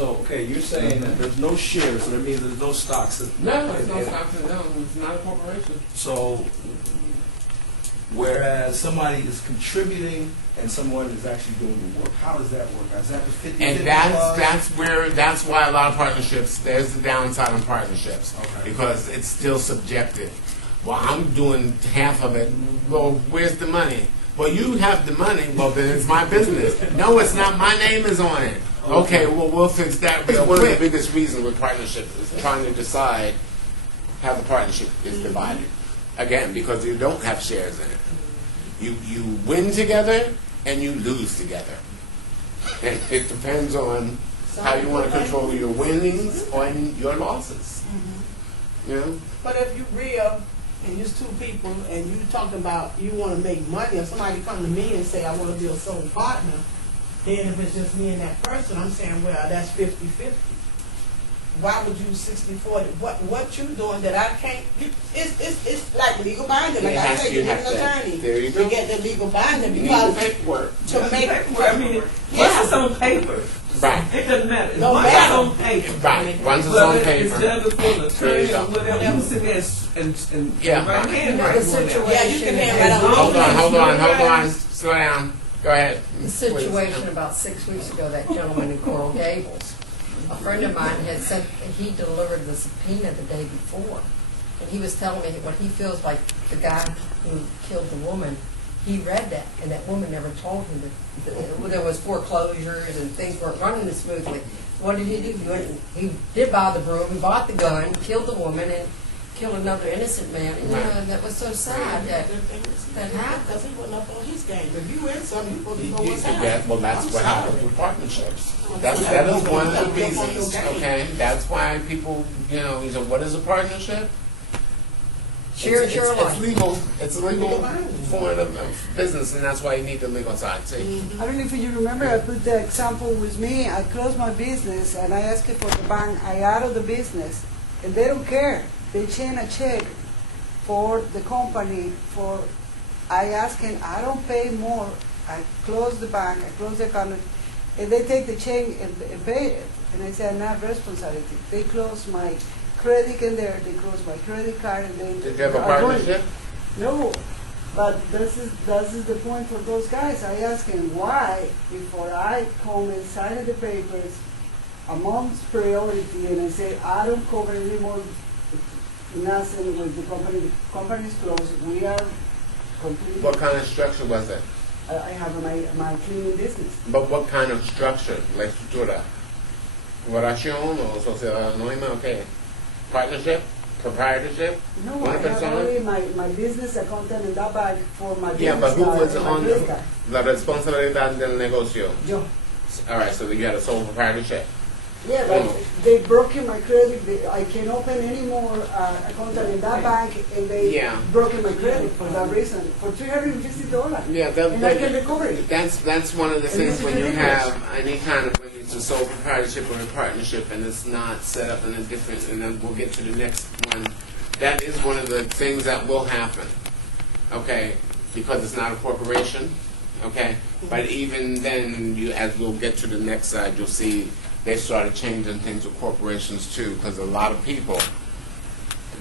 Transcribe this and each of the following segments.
So, okay, you're saying that there's no shares, so that means there's no stocks. No, there's no stocks. No, it's not a corporation. So, whereas somebody is contributing and someone is actually doing the work, how does that work? Is that the 50/50 And that's why a lot of partnerships, there's the downside on partnerships. Okay. Because it's still subjective. Well, I'm doing half of it. Well, where's the money? Well, you have the money. Well, then it's my business. No, it's not. My name is on it. Okay, well, we'll fix that. It's one of the biggest reasons with partnerships is trying to decide how the partnership is divided. Again, because you don't have shares in it. You win together and you lose together. And it depends on how you want to control your winnings and your losses. You know? But if you real and you're two people and you talking about you want to make money, or somebody come to me and say I want to be a sole partner, then if it's just me and that person, I'm saying, well, that's 50-50. Why would you 60-40? What you doing that I can't? It's like legal binding. Like I say, you need an attorney to get the legal binding because paperwork. to make. I mean, once it's on paper, Right. it doesn't matter. No Once matter. it's on paper, Right. Once it's whether on it's paper. done before an attorney There or you go. whatever, you sit there and Yeah. right hand The right on situation- that. Yeah, you can hand right on. Hold on. Slow down. Go ahead. The situation about 6 weeks ago, that gentleman in Coral Gables, a friend of mine had sent, he delivered the subpoena the day before. And he was telling me what he feels like the guy who killed the woman, he read that, and that woman never told him that there was foreclosures and things weren't running smoothly. What did he do? He did buy the broom, he bought the gun, killed the woman, and killed another innocent man. And, you know, and that was so sad that happened. Because he went up on his game. If you win something, you're supposed to know what's Yeah, happening. well, that's I'm what sorry. happens with partnerships. That is one of the reasons, okay? That's why people, you know, what is a partnership? Share It's life. legal. It's a legal form of business, and that's why you need the legal side. See? I don't know if you remember, I put the example with me. I closed my business and I asked for the bank. I out of the business, and they don't care. They change a check for the company. For I asking, I don't pay more. I close the bank. I close the account, and they take the check and pay it. And I say, I'm not responsibility. They close my credit in there. They close my credit card, and they. Did you have a partnership? No, but this is the point for those guys. I ask him why before I come and sign the papers a month's priority, and I say I don't cover any more nothing with the company. The company is closed. We are completely. What kind of structure was it? I have my cleaning business. But what kind of structure? La estructura. ¿Corporación o sociedad anónima? Okay. Partnership? Proprietorship? No, Una I have persona? only my business account in that bag for my business. Yeah, but who was card, on my business card. la responsabilidad del negocio? Yo. All right, so you had a sole proprietorship. Yeah, but they broke in my credit. I can't open any more account in that bank, and they broke in my credit for that reason for $350. Yeah, and I can recover it. That's one of the And things this is when you ridiculous. have any kind of, when it's a sole proprietorship or a partnership and it's not set up in a different, and then we'll get to the next one, that is one of the things that will happen, okay, because it's not a corporation, okay, but even then, as we'll get to the next side, you'll see they started changing things with corporations too, because a lot of people,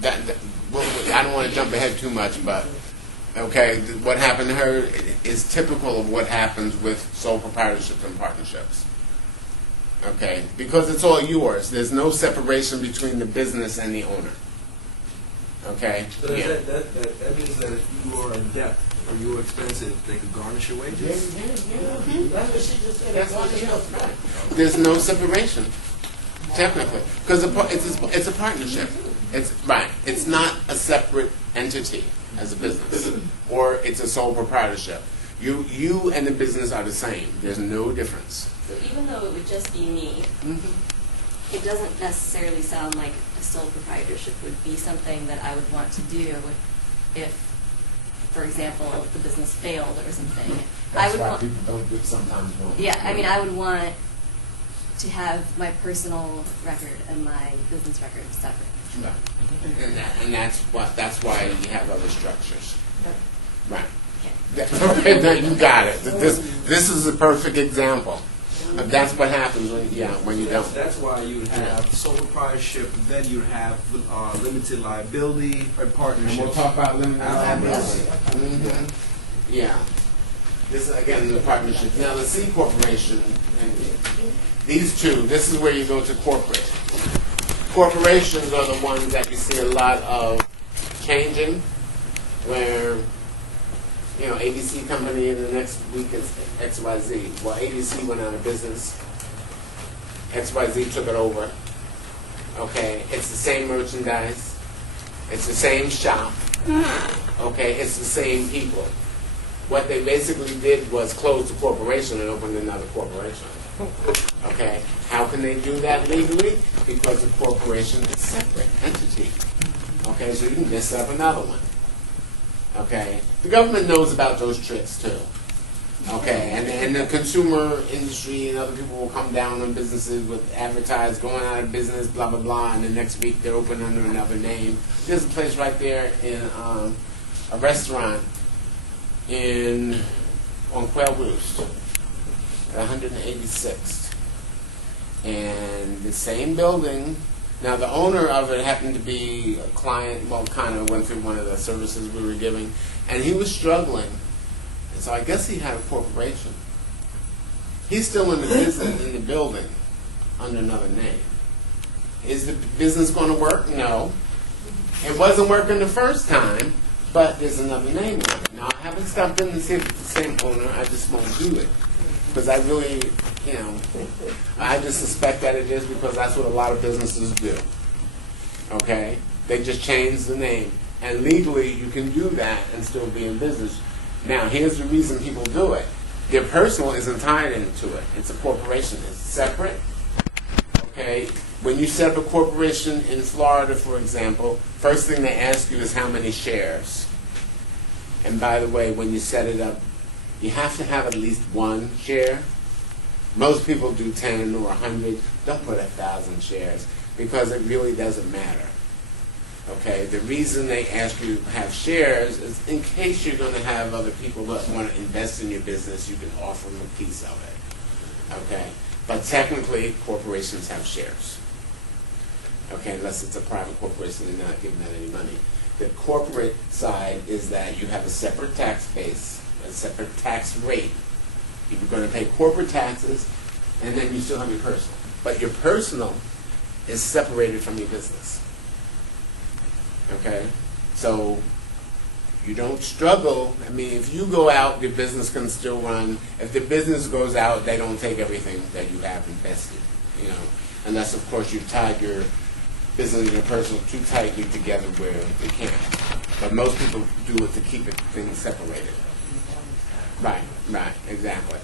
well, I don't want to jump ahead too much, but okay, what happened to her is typical of what happens with sole proprietorships and partnerships. Okay, because it's all yours. There's no separation between the business and the owner. Okay? So that means that if you are in debt or you are expensive, they could garnish your wages? That's what she just said. That's what it is. Right. There's no separation, technically, because it's a partnership. It's right. It's not a separate entity as a business, or it's a sole proprietorship. You and the business are the same. There's no difference. So even though it would just be me, it doesn't necessarily sound like a sole proprietorship would be something that I would want to do if, for example, if the business failed or something. That's why people don't sometimes want. Yeah, I mean, I would want to have my personal record and my business record separate. Right. And that's why you have other structures. Right. Okay. You got it. This is a perfect example. That's what happens when you don't. That's why you have sole proprietorship, then you have limited liability or And partnership. we'll talk about limited Liability. liability. Yeah. This is again the partnership. Now the C corporation, and these two. This is where you go to corporate. Corporations are the ones that you see a lot of changing, where ABC company in the next week is XYZ. Well, ABC went out of business. XYZ took it over. Okay, it's the same merchandise. It's the same shop. Okay, it's the same people. What they basically did was close the corporation and open another corporation. Okay, how can they do that legally? Because the corporation is a separate entity. Okay, so you can just set up another one. Okay, the government knows about those tricks too. Okay, and the consumer industry and other people will come down on businesses with advertise going out of business, blah blah blah, and the next week they're open under another name. There's a place right there in a restaurant on Quail Roost, 186th, and the same building. Now the owner of it happened to be a client. Well, kind of went through one of the services we were giving, and he was struggling. And so I guess he had a corporation. He's still in the business in the building under another name. Is the business going to work? No. It wasn't working the first time, but there's another name on it. Now I haven't stopped in to see if it's the same owner. I just won't do it because I really, I just suspect that it is because that's what a lot of businesses do. Okay, they just change the name, and legally you can do that and still be in business. Now, here's the reason people do it. Their personal isn't tied into it. It's a corporation. It's separate. Okay? When you set up a corporation in Florida, for example, first thing they ask you is how many shares. And by the way, when you set it up, you have to have at least one share. Most people do 10 or 100. Don't put 1,000 shares because it really doesn't matter. Okay, the reason they ask you to have shares is in case you're going to have other people that want to invest in your business, you can offer them a piece of it. Okay, but technically, corporations have shares. Okay, unless it's a private corporation, they're not giving out any money. The corporate side is that you have a separate tax base, a separate tax rate. You're going to pay corporate taxes, and then you still have your personal. But your personal is separated from your business. Okay, so you don't struggle. I mean, if you go out, your business can still run. If the business goes out, they don't take everything that you have invested, unless, of course, you've tied your business and your personal too tightly together where they can't. But most people do it to keep things separated. Right, exactly.